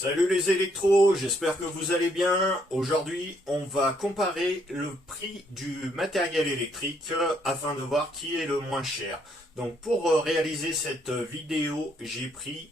Salut les électros, j'espère que vous allez bien. Aujourd'hui, on va comparer le prix du matériel électrique afin de voir qui est le moins cher. Donc pour réaliser cette vidéo, j'ai pris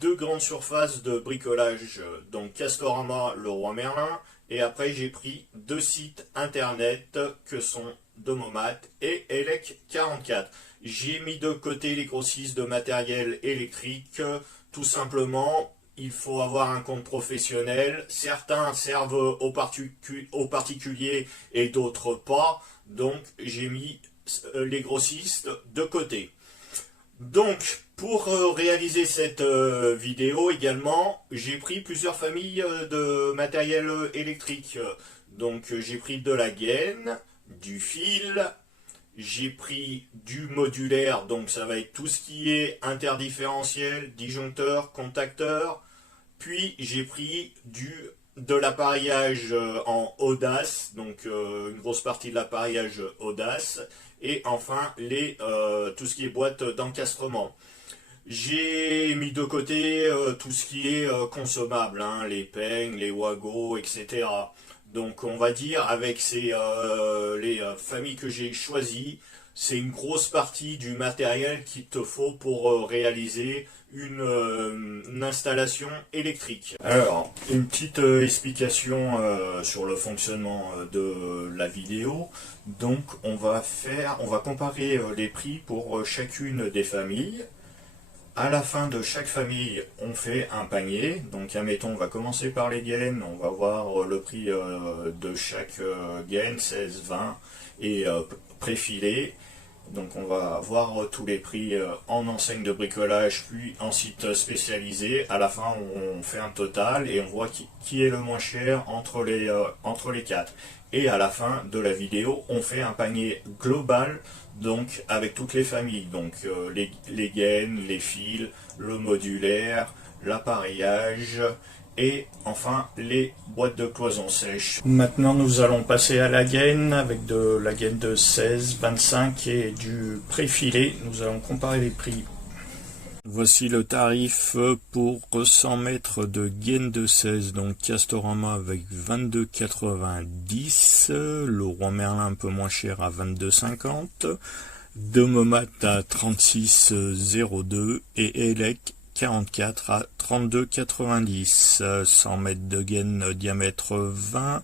deux grandes surfaces de bricolage, donc Castorama, Leroy Merlin, et après j'ai pris deux sites internet que sont Domomat et Elec44. J'ai mis de côté les grossistes de matériel électrique, tout simplement. Il faut avoir un compte professionnel. Certains servent aux particuliers et d'autres pas. Donc, j'ai mis les grossistes de côté. Donc, pour réaliser cette vidéo également, j'ai pris plusieurs familles de matériel électrique. Donc, j'ai pris de la gaine, du fil, j'ai pris du modulaire, donc ça va être tout ce qui est interdifférentiel, disjoncteur, contacteur. Puis j'ai pris de l'appareillage en Audace, donc une grosse partie de l'appareillage Audace, et enfin tout ce qui est boîte d'encastrement. J'ai mis de côté tout ce qui est consommable, hein, les peignes, les wagos, etc. Donc on va dire avec les familles que j'ai choisies, c'est une grosse partie du matériel qu'il te faut pour réaliser une installation électrique. Alors, une petite explication sur le fonctionnement de la vidéo. Donc on va comparer les prix pour chacune des familles. À la fin de chaque famille, on fait un panier. Donc, admettons, on va commencer par les gaines. On va voir le prix de chaque gaine, 16, 20 et préfilé. Donc, on va voir tous les prix en enseigne de bricolage, puis en site spécialisé. À la fin, on fait un total et on voit qui est le moins cher entre les quatre. Et à la fin de la vidéo, on fait un panier global, donc avec toutes les familles, donc les gaines, les fils, le modulaire, l'appareillage et enfin les boîtes de cloison sèche. Maintenant nous allons passer à la gaine avec de la gaine de 16, 25 et du préfilé. Nous allons comparer les prix. Voici le tarif pour 100 mètres de gaine de 16, donc Castorama avec 22,90, Leroy Merlin un peu moins cher à 22,50, Domomat à 36,02 et Elec 44 à 32,90, 100 mètres de gaine diamètre 20,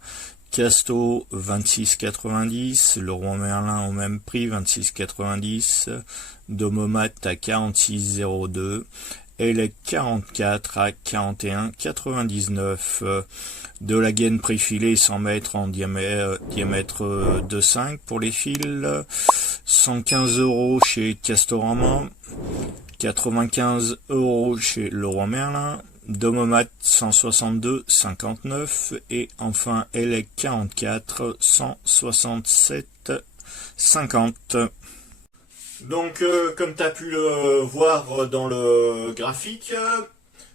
Casto 26,90, Leroy Merlin au même prix 26,90, Domomat à 46,02, Elec 44 à 41,99, de la gaine préfilée 100 mètres en diamètre 2,5 pour les fils, 115 € chez Castorama, 95 € chez Leroy Merlin, Domomat 162,59 et enfin Elec 44 167,50. Donc comme tu as pu le voir dans le graphique,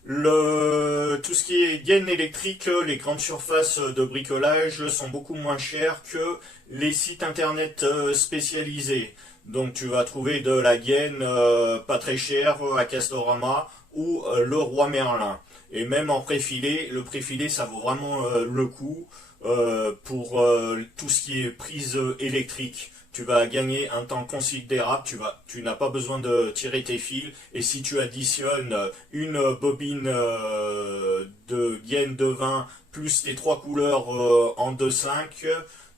tout ce qui est gaine électrique, les grandes surfaces de bricolage sont beaucoup moins chères que les sites internet spécialisés. Donc tu vas trouver de la gaine pas très chère à Castorama ou Leroy Merlin. Et même en préfilé, le préfilé ça vaut vraiment le coup pour tout ce qui est prise électrique. Tu vas gagner un temps considérable, tu n'as pas besoin de tirer tes fils, et si tu additionnes une bobine de gaine de 20 plus tes trois couleurs en 2,5,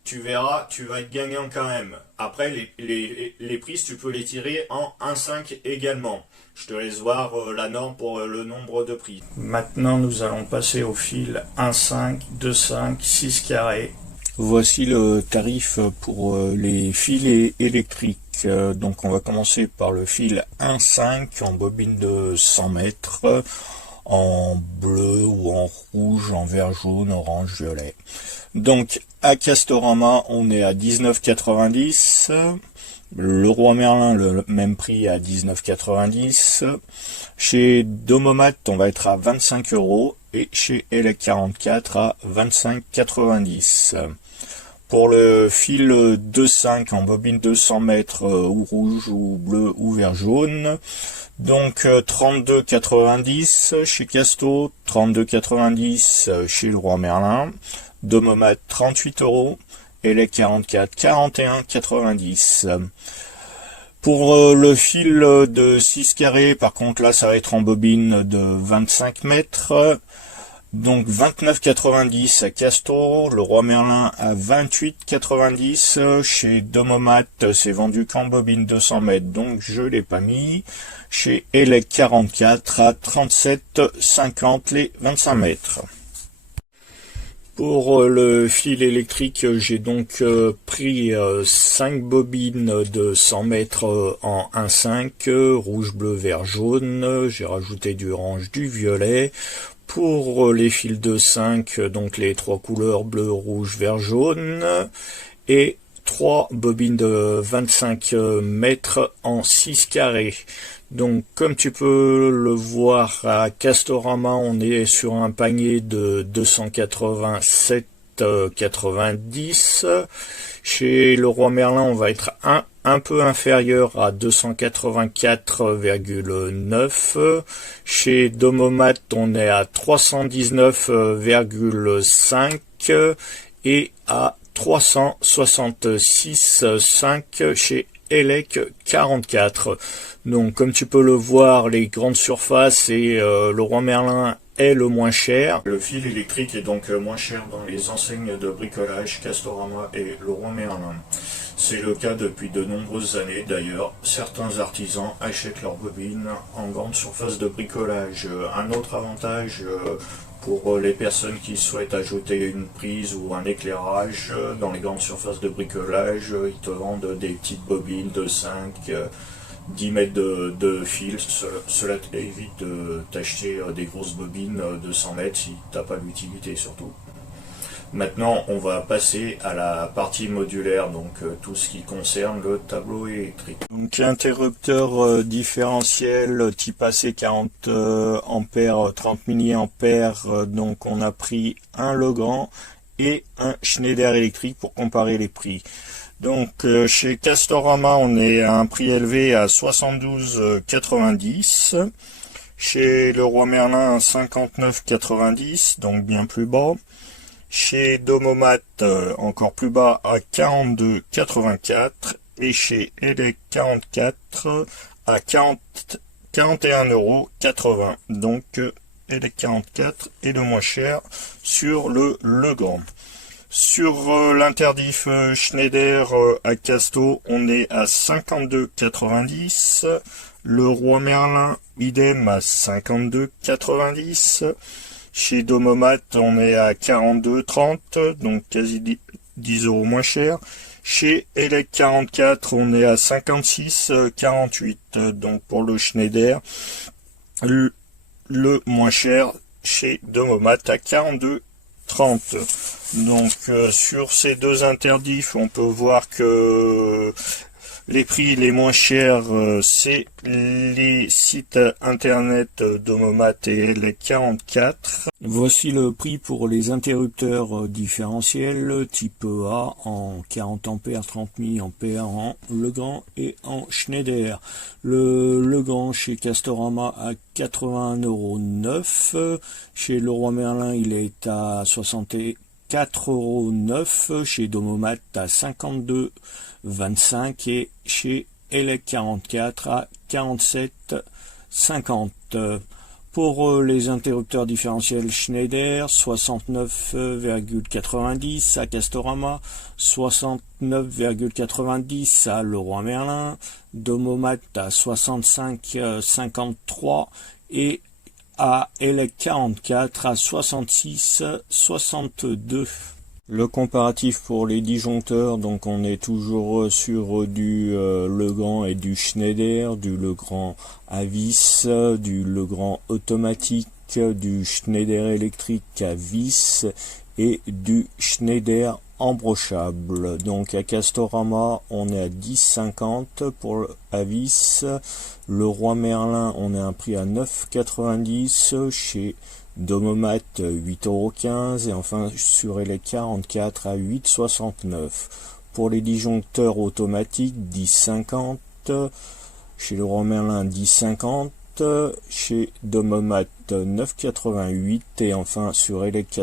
tu verras, tu vas être gagnant quand même. Après, les prises, tu peux les tirer en 1,5 également. Je te laisse voir la norme pour le nombre de prises. Maintenant, nous allons passer au fil 1,5, 2,5, 6 carrés. Voici le tarif pour les filets électriques. Donc on va commencer par le fil 1,5 en bobine de 100 mètres, en bleu ou en rouge, en vert, jaune, orange, violet. Donc à Castorama on est à 19,90, Leroy Merlin le même prix à 19,90, chez Domomat on va être à 25 € et chez Elec44 à 25,90. Pour le fil 2,5 en bobine 200 mètres ou rouge ou bleu ou vert jaune, donc 32,90 chez Casto, 32,90 chez Leroy Merlin, Domomat 38 €, Elec 44, 41,90. Pour le fil de 6 carrés, par contre là ça va être en bobine de 25 mètres, donc 29,90 à Casto, Leroy Merlin à 28,90, chez Domomat c'est vendu qu'en bobine 200 mètres, donc je l'ai pas mis, chez Elec 44 à 37,50 les 25 mètres. Pour le fil électrique, j'ai donc pris 5 bobines de 100 mètres en 1,5, rouge, bleu, vert, jaune. J'ai rajouté du orange, du violet. Pour les fils de 5, donc les 3 couleurs bleu, rouge, vert, jaune. Et 3 bobines de 25 mètres en 6 carrés. Donc comme tu peux le voir à Castorama, on est sur un panier de 287,90. Chez Leroy Merlin, on va être un peu inférieur à 284,9. Chez Domomat, on est à 319,5 et à 366,5 chez Elec 44. Donc comme tu peux le voir, les grandes surfaces et Leroy Merlin est le moins cher. Le fil électrique est donc moins cher dans les enseignes de bricolage Castorama et Leroy Merlin. C'est le cas depuis de nombreuses années d'ailleurs. Certains artisans achètent leurs bobines en grande surface de bricolage. Un autre avantage pour les personnes qui souhaitent ajouter une prise ou un éclairage dans les grandes surfaces de bricolage, ils te vendent des petites bobines de 5, 10 mètres de fil. Cela évite de t'acheter des grosses bobines de 100 mètres si tu n'as pas l'utilité surtout. Maintenant, on va passer à la partie modulaire, donc tout ce qui concerne le tableau électrique. Donc interrupteur différentiel type AC 40 ampères, 30 milliampères, donc on a pris un Legrand et un Schneider électrique pour comparer les prix. Donc chez Castorama, on est à un prix élevé à 72,90. Chez Leroy Merlin, 59,90, donc bien plus bas. Chez Domomat, encore plus bas à 42,84 et chez Elec 44 à 41,80 €. Donc Elec 44 est le moins cher sur le Legrand. Sur l'interdif Schneider à Casto, on est à 52,90. Leroy Merlin, idem à 52,90. Chez Domomat, on est à 42,30, donc quasi 10 € moins cher. Chez Elec 44, on est à 56,48, donc pour le Schneider, le moins cher chez Domomat à 42,30. Donc sur ces deux interdifs, on peut voir que les prix les moins chers, c'est les sites internet Domomat et Elec 44. Voici le prix pour les interrupteurs différentiels type A en 40 ampères, 30 milliampères en Legrand et en Schneider. Le Legrand chez Castorama à 81,09 €. Chez Leroy Merlin, il est à 64,09 €. Chez Domomat à 52,25 et chez Elec 44 à 47,50. Pour les interrupteurs différentiels Schneider, 69,90 à Castorama, 69,90 à Leroy Merlin, Domomat à 65,53 et à Elec 44 à 66,62. Le comparatif pour les disjoncteurs, donc on est toujours sur du Legrand et du Schneider, du Legrand à vis, du Legrand automatique, du Schneider électrique à vis et du Schneider embrochable. Donc à Castorama, on est à 10,50 pour à vis. Leroy Merlin, on a un prix à 9,90. Chez Domomat 8,15 € et enfin sur Elec 44 à 8,69 €. Pour les disjoncteurs automatiques 10,50 €, chez Leroy Merlin 10,50 €, chez Domomat 9,88 € et enfin sur Elec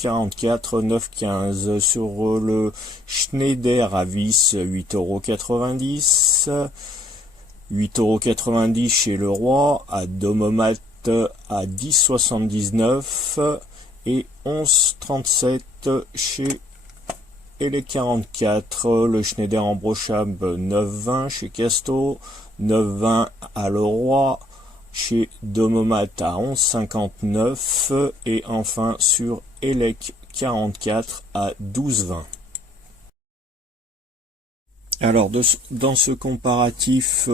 44 9,15 €. Sur le Schneider à vis 8,90 €, 8,90 € chez Leroy, à Domomat à 10,79 € et 11,37 € chez Elec 44. Le Schneider embrochable 9,20 € chez Casto, 9,20 € à Leroy, chez Domomat à 11,59 € et enfin sur Elec 44 à 12,20 €. Alors dans ce comparatif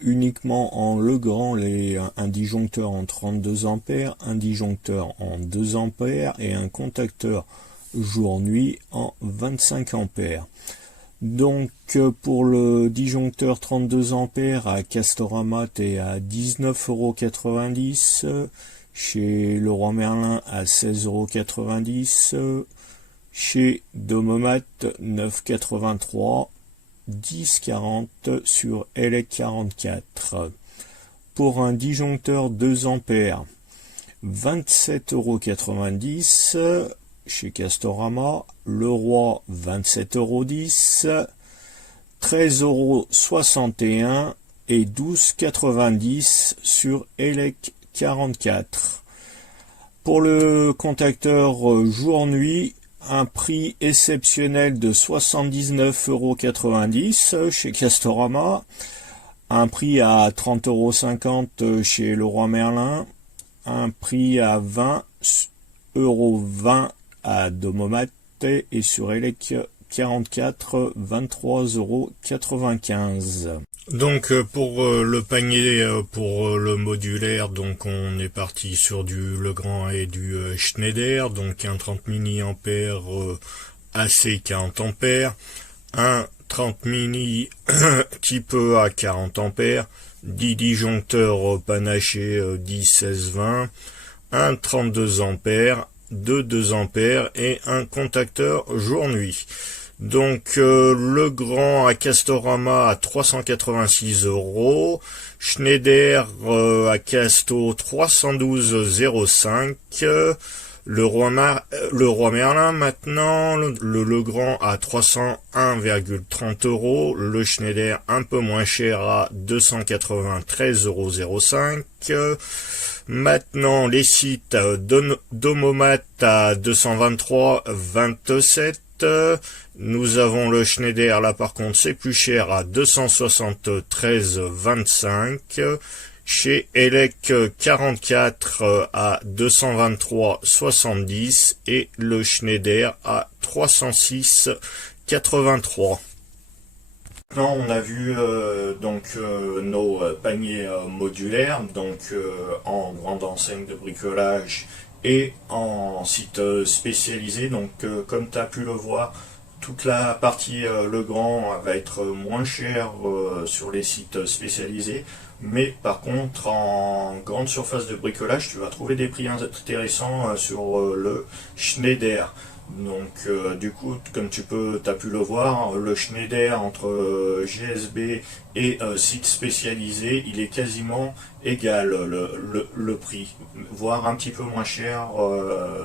uniquement en Legrand, un disjoncteur en 32 ampères, un disjoncteur en 2 ampères et un contacteur jour-nuit en 25 ampères. Donc pour le disjoncteur 32 ampères à Castorama t'es à 19,90 €, chez Leroy Merlin à 16,90 €, chez Domomat 9,83 €, 10,40 € sur Elec 44. Pour un disjoncteur 2 ampères, 27,90 € chez Castorama, Leroy 27,10 €, 13,61 € et 12,90 € sur Elec 44. Pour le contacteur jour-nuit, un prix exceptionnel de 79,90 € chez Castorama, un prix à 30,50 € chez Leroy Merlin, un prix à 20,20 € à Domomat et sur Elec 44, 23,95 €. Donc pour le panier, pour le modulaire, donc on est parti sur du Legrand et du Schneider, donc un 30 mA AC 40 ampères, un 30 mini type A 40 ampères, 10 disjoncteurs panachés 10, 16, 20, un 32 ampères, 2 ampères et un contacteur jour-nuit. Donc Legrand à Castorama à 386 €, Schneider à Casto 312,05 €, le Roi Merlin maintenant, le Legrand à 301,30 €, le Schneider un peu moins cher à 293,05 €. Maintenant les sites Domomat à 223,27 €. Nous avons le Schneider, là par contre c'est plus cher, à 273,25 €. Chez Elec 44 à 223,70 € et le Schneider à 306,83 €. Maintenant on a vu nos paniers modulaires, donc en grande enseigne de bricolage et en site spécialisé. Donc comme tu as pu le voir, toute la partie Legrand va être moins chère sur les sites spécialisés, mais par contre en grande surface de bricolage tu vas trouver des prix intéressants sur le Schneider. Donc du coup, comme tu as pu le voir, le Schneider entre GSB et site spécialisé, il est quasiment égal le prix, voire un petit peu moins cher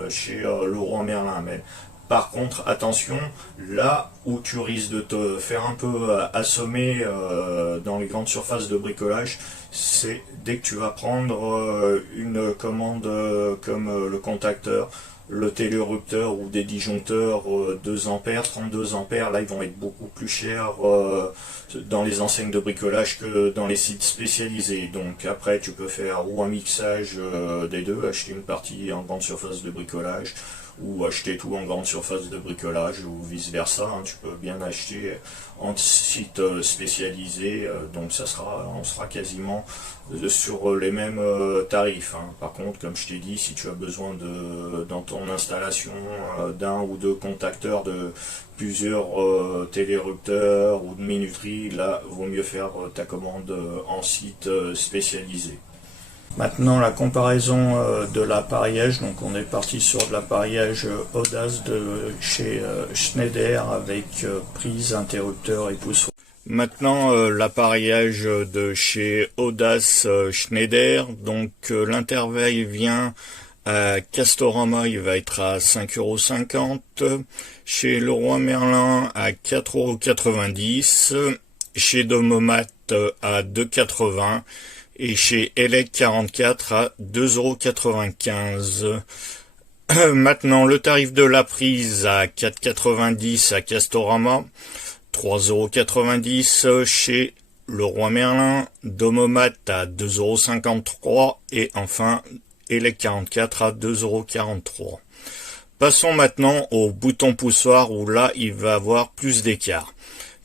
chez Leroy Merlin. Mais par contre, attention, là où tu risques de te faire un peu assommer dans les grandes surfaces de bricolage, c'est dès que tu vas prendre une commande comme le contacteur, le télérupteur ou des disjoncteurs 2 ampères, 32 ampères, là ils vont être beaucoup plus chers dans les enseignes de bricolage que dans les sites spécialisés. Donc après tu peux faire ou un mixage des deux, acheter une partie en grande surface de bricolage ou acheter tout en grande surface de bricolage ou vice versa, hein. Tu peux bien acheter en site spécialisé, donc on sera quasiment sur les mêmes tarifs, hein. Par contre, comme je t'ai dit, si tu as besoin dans ton installation d'un ou deux contacteurs de plusieurs télérupteurs ou de minuterie, là vaut mieux faire ta commande en site spécialisé. Maintenant la comparaison de l'appareillage, donc on est parti sur de l'appareillage Audace de chez Schneider avec prise, interrupteur et poussoir. Maintenant l'appareillage de chez Audace Schneider, donc l'intervalle vient à Castorama, il va être à 5,50 €, chez Leroy Merlin à 4,90 €, chez Domomat à 2,80 € et chez Elec 44 à 2,95 €. Maintenant le tarif de la prise à 4,90 € à Castorama, 3,90 € chez Leroy Merlin, Domomat à 2,53 € et enfin Elec 44 à 2,43 €. Passons maintenant au bouton poussoir où là il va avoir plus d'écart.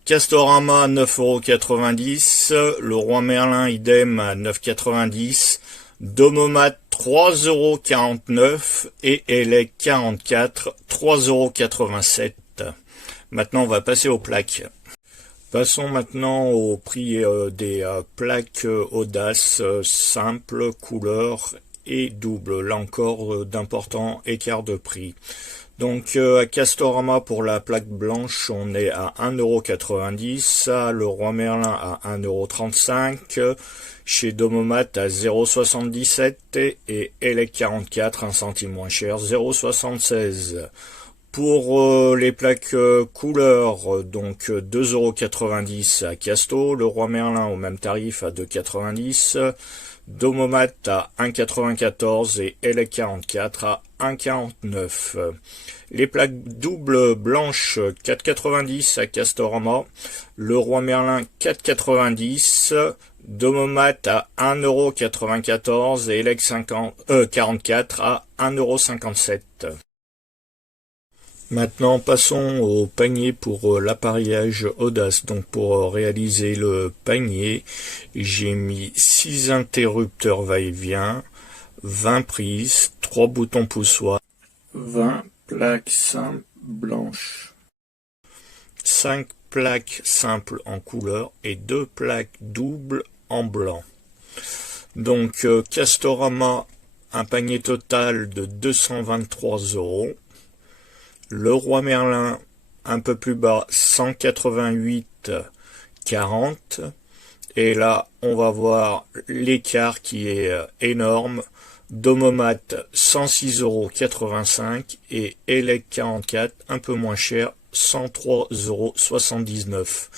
Castorama 9,90 €, Leroy Merlin idem à 9,90 €, Domomat 3,49 € et Elec 44 3,87 €. Maintenant on va passer aux plaques. Passons maintenant au prix des plaques Audace simple, couleur et double. Là encore d'importants écarts de prix. Donc à Castorama pour la plaque blanche on est à 1,90 €, à Leroy Merlin à 1,35 €, chez Domomat à 0,77 € et Elec 44 1 centime moins cher 0,76 €. Pour les plaques couleur, donc 2,90 € à Casto, Leroy Merlin au même tarif à 2,90 €, Domomat à 1,94 € et Elec 44 à 1,49 €. Les plaques doubles blanches 4,90 € à Castorama, Leroy Merlin 4,90 €, Domomat à 1,94 € et Elec 44 à 1,57 €. Maintenant passons au panier pour l'appareillage Audace. Donc pour réaliser le panier, j'ai mis 6 interrupteurs va-et-vient, 20 prises, 3 boutons poussoirs, 20 plaques simples blanches, 5 plaques simples en couleur et 2 plaques doubles en blanc. Donc Castorama, un panier total de 223 €. Leroy Merlin, un peu plus bas, 188,40 €. Et là, on va voir l'écart qui est énorme. Domomat, 106,85 € et Elec 44, un peu moins cher, 103,79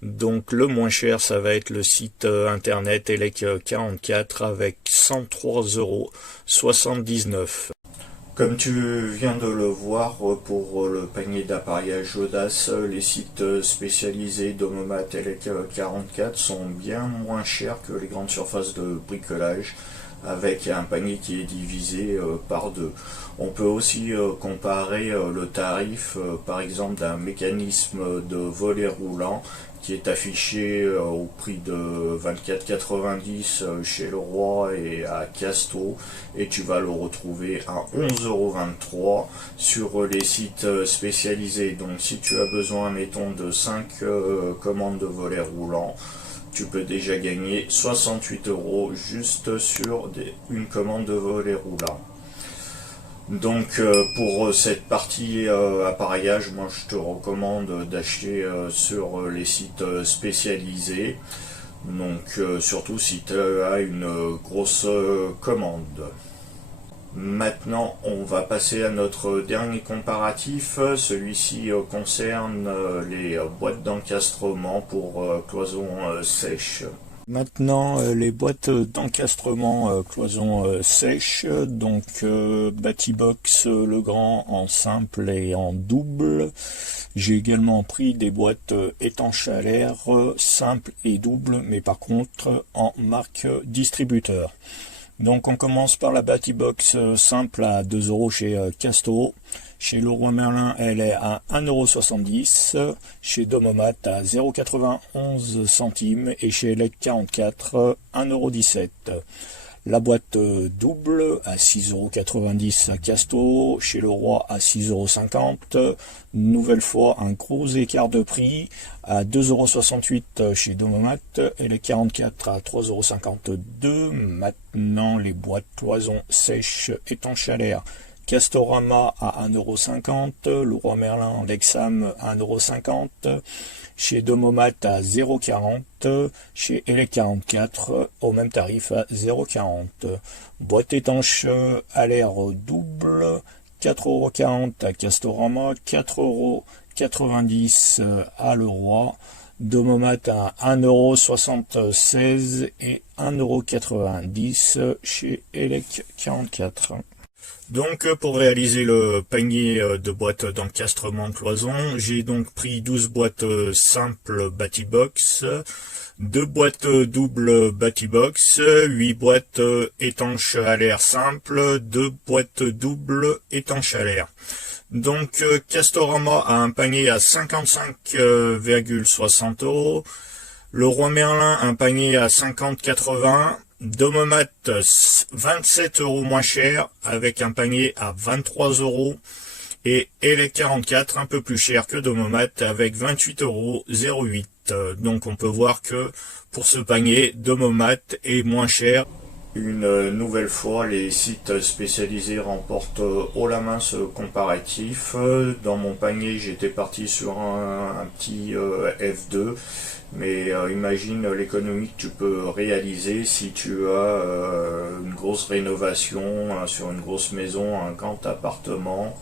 €. Donc le moins cher, ça va être le site internet Elec 44 avec 103,79 €. Comme tu viens de le voir, pour le panier d'appareillage Audace, les sites spécialisés Domomat et Elec 44 sont bien moins chers que les grandes surfaces de bricolage, avec un panier qui est divisé par deux. On peut aussi comparer le tarif, par exemple, d'un mécanisme de volet roulant qui est affiché au prix de 24,90 € chez Leroy et à Casto, et tu vas le retrouver à 11,23 € sur les sites spécialisés. Donc si tu as besoin, mettons, de 5 commandes de volet roulant, tu peux déjà gagner 68 € juste sur une commande de volet roulant. Donc pour cette partie appareillage, moi je te recommande d'acheter sur les sites spécialisés, donc surtout si tu as une grosse commande. Maintenant on va passer à notre dernier comparatif. Celui-ci concerne les boîtes d'encastrement pour cloison sèche. Maintenant les boîtes d'encastrement cloison sèche, donc Batibox Legrand en simple et en double. J'ai également pris des boîtes étanches à l'air simple et double, mais par contre en marque distributeur. Donc on commence par la Batibox simple à 2 € chez Casto. Chez Leroy Merlin, elle est à 1,70 €, chez Domomat à 0,91 centimes et chez Elec 44, 1,17 €. La boîte double à 6,90 € à Casto, chez Leroy à 6,50 €. Nouvelle fois un gros écart de prix à 2,68 € chez Domomat et les 44 à 3,52 €. Maintenant les boîtes cloisons sèches étanches à l'air. Castorama à 1,50 €, Leroy Merlin Lexam à 1,50 €, chez Domomat à 0,40 €, chez Elec44 au même tarif à 0,40 €. Boîte étanche à l'air double, 4,40 € à Castorama, 4,90 € à Leroy. Domomat à 1,76 € et 1,90 € chez Elec44. Donc pour réaliser le panier de boîtes d'encastrement cloison, j'ai donc pris 12 boîtes simples Batibox, 2 boîtes doubles Batibox, 8 boîtes étanches à l'air simple, 2 boîtes doubles étanches à l'air. Donc Castorama a un panier à 55,60 €, Leroy Merlin un panier à 50,80 €, Domomat 27 € moins cher avec un panier à 23 € et Elec44 un peu plus cher que Domomat avec 28,08 €. Donc on peut voir que pour ce panier, Domomat est moins cher. Une nouvelle fois, les sites spécialisés remportent haut la main ce comparatif. Dans mon panier, j'étais parti sur un petit F2. Mais imagine l'économie que tu peux réaliser si tu as une grosse rénovation sur une grosse maison, un grand appartement.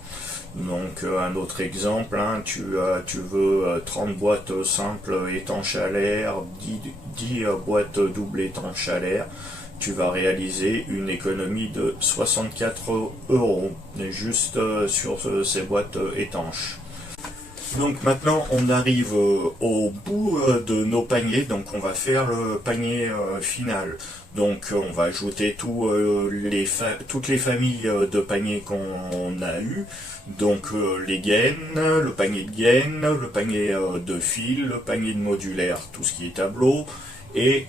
Donc un autre exemple, tu veux 30 boîtes simples étanches à l'air, 10 boîtes doubles étanches à l'air. Tu vas réaliser une économie de 64 € juste sur ces boîtes étanches. Donc maintenant on arrive au bout de nos paniers, donc on va faire le panier final. Donc on va ajouter toutes les familles de paniers qu'on a eu. Donc les gaines, le panier de gaines, le panier de fil, le panier de modulaire, tout ce qui est tableau, et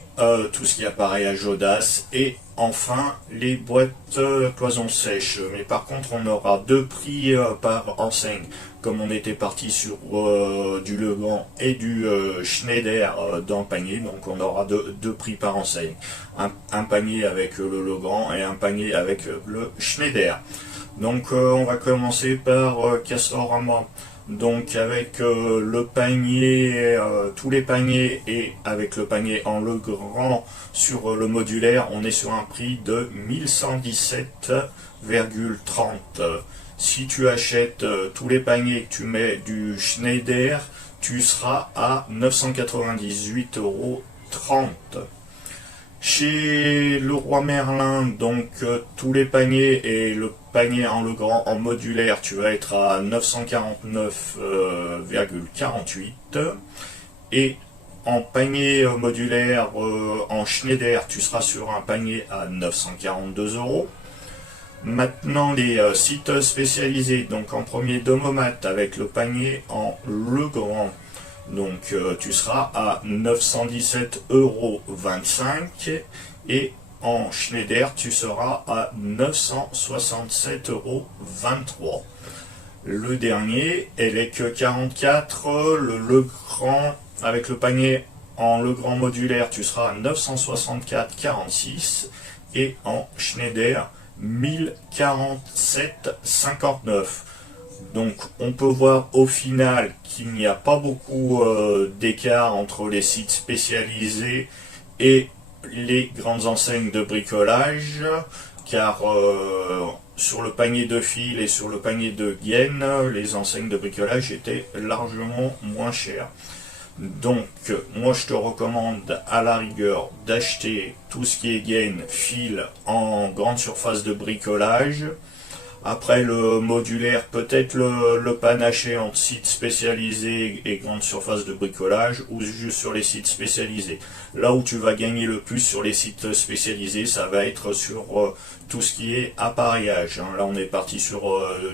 tout ce qui est appareillage audace, et enfin les boîtes cloisons sèches. Mais par contre on aura 2 prix par enseigne. Comme on était parti sur du Legrand et du Schneider dans le panier, donc on aura deux prix par enseigne. Un panier avec le Legrand et un panier avec le Schneider. Donc on va commencer par Castorama. Donc avec le panier, tous les paniers et avec le panier en Legrand sur le modulaire, on est sur un prix de 1117,30 €. Si tu achètes tous les paniers que tu mets du Schneider, tu seras à 998,30 €. Chez Leroy Merlin, donc tous les paniers et le panier en Legrand en modulaire, tu vas être à 949,48 €. Et en panier modulaire en Schneider, tu seras sur un panier à 942 €. Maintenant les sites spécialisés, donc en premier Domomat avec le panier en Legrand, donc tu seras à 917,25 € et en Schneider tu seras à 967,23 €. Le dernier, Elec44, le Legrand avec le panier en Legrand modulaire, tu seras à 964,46 € et en Schneider 1047,59 €. Donc on peut voir au final qu'il n'y a pas beaucoup d'écart entre les sites spécialisés et les grandes enseignes de bricolage, car sur le panier de fil et sur le panier de gaine, les enseignes de bricolage étaient largement moins chères. Donc moi je te recommande à la rigueur d'acheter tout ce qui est gaine, fil en grande surface de bricolage. Après le modulaire, peut-être le panacher entre sites spécialisés et grandes surfaces de bricolage, ou juste sur les sites spécialisés. Là où tu vas gagner le plus sur les sites spécialisés, ça va être sur tout ce qui est appareillage. Là on est parti sur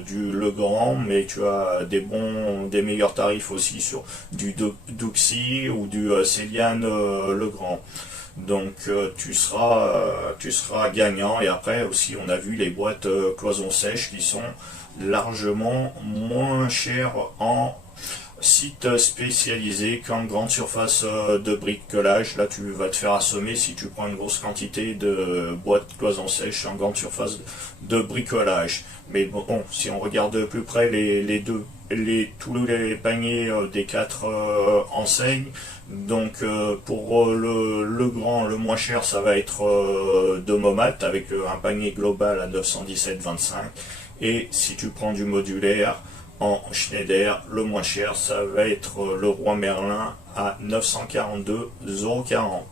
du Legrand, mais tu as des meilleurs tarifs aussi sur du Duxi ou du Céliane Legrand. Donc tu seras gagnant. Et après aussi on a vu les boîtes cloison sèche qui sont largement moins chères en site spécialisé qu'en grande surface de bricolage. Là tu vas te faire assommer si tu prends une grosse quantité de boîtes cloison sèche en grande surface de bricolage. Mais bon, si on regarde de plus près tous les paniers des quatre enseignes, donc pour le moins cher, ça va être de Momat avec un panier global à 917,25. Et si tu prends du modulaire en Schneider, le moins cher, ça va être le Roi Merlin à 942,40 €.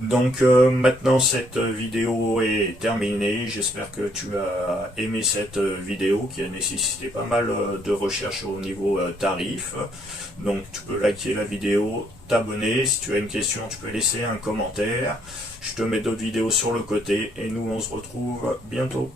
Donc maintenant cette vidéo est terminée, j'espère que tu as aimé cette vidéo qui a nécessité pas mal de recherches au niveau tarif. Donc tu peux liker la vidéo, t'abonner, si tu as une question tu peux laisser un commentaire. Je te mets d'autres vidéos sur le côté et nous on se retrouve bientôt.